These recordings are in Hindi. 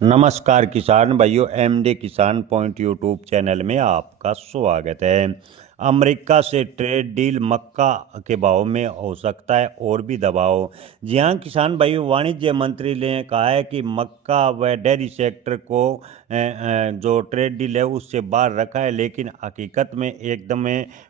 नमस्कार किसान भाइयों, एमडी किसान पॉइंट यूट्यूब चैनल में आपका स्वागत है। अमेरिका से ट्रेड डील, मक्का के भाव में हो सकता है और भी दबाव। जी हाँ किसान भाइयों, वाणिज्य मंत्री ने कहा है कि मक्का व डेयरी सेक्टर को जो ट्रेड डील है उससे बाहर रखा है, लेकिन हकीकत में एकदम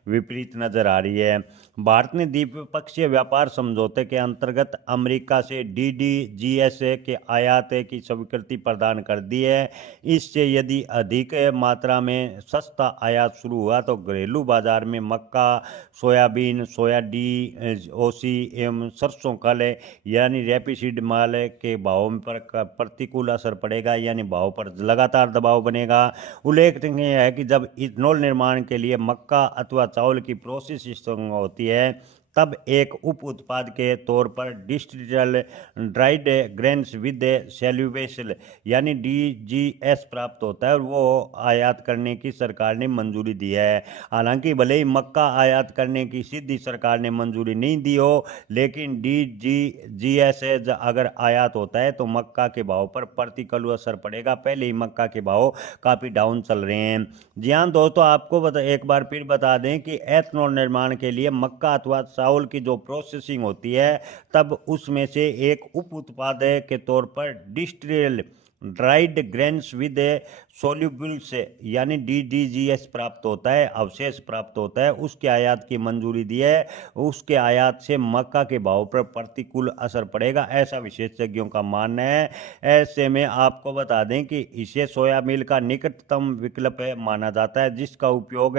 विपरीत नजर आ रही है। भारत ने द्विपक्षीय व्यापार समझौते के अंतर्गत अमेरिका से डीडीजीएस के आयात की स्वीकृति प्रदान कर दी है। इससे यदि अधिक मात्रा में सस्ता आयात शुरू हुआ तो घरेलू बाजार में मक्का, सोयाबीन, सोया डी ओसी एवं सरसों कल यानी रैपिसीड माल के भाव पर प्रतिकूल असर पड़ेगा, यानी भाव पर लगातार दबाव बनेगा। उल्लेखनीय है कि जब इथेनॉल निर्माण के लिए मक्का अथवा चावल की प्रोसेसिंग होती है तब एक उप उत्पाद के तौर पर डिस्टिल्ड ड्राइड ग्रेन्स विद सैल्यूबेसल यानी डीजीएस प्राप्त होता है और वो आयात करने की सरकार ने मंजूरी दी है। हालांकि भले ही मक्का आयात करने की सीधी सरकार ने मंजूरी नहीं दी हो, लेकिन डीजीएस अगर आयात होता है तो मक्का के भाव पर प्रतिकूल असर पड़ेगा। पहले ही मक्का के भाव काफ़ी डाउन चल रहे हैं। जी हाँ दोस्तों, आपको एक बार फिर बता दें कि एथेनॉल निर्माण के लिए मक्का अथवा चावल की जो प्रोसेसिंग होती है तब उसमें से एक उप उत्पाद के तौर पर distilled dried grains with solubles यानी डीडीजीएस प्राप्त होता है, अवशेष प्राप्त होता है, उसके आयात की मंजूरी दी है। उसके आयात से मक्का के भाव पर प्रतिकूल असर पड़ेगा, ऐसा विशेषज्ञों का मानना है। ऐसे में आपको बता दें कि इसे सोया मिल का निकटतम विकल्प माना जाता है, जिसका उपयोग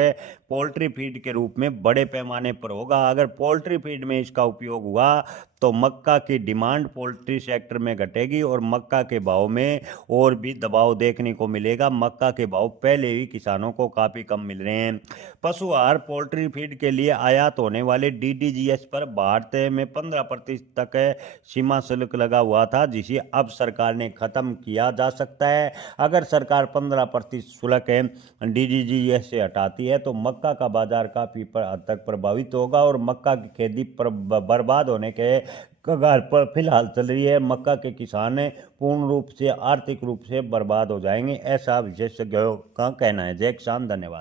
पोल्ट्री फीड के रूप में बड़े पैमाने पर होगा। अगर पोल्ट्री फीड में इसका उपयोग हुआ तो मक्का की डिमांड पोल्ट्री सेक्टर में घटेगी और मक्का के भाव में और भी दबाव देखने को मिलेगा। मक्का के भाव पहले ही किसानों को काफ़ी कम मिल रहे हैं। पशु आहार पोल्ट्री फीड के लिए आयात होने वाले डीडीजीएस पर भारत में 15% तक सीमा शुल्क लगा हुआ था, जिसे अब सरकार ने खत्म किया जा सकता है। अगर सरकार 15% शुल्क डीडीजीएस से हटाती है तो मक्का का बाजार काफ़ी हद तक प्रभावित होगा और मक्का की खेती पर बर्बाद होने के कगार पर फिलहाल चल रही है। मक्का के किसान पूर्ण रूप से आर्थिक रूप से बर्बाद हो जाएंगे, ऐसा विशेषज्ञों का कहना है। जय किसान, धन्यवाद।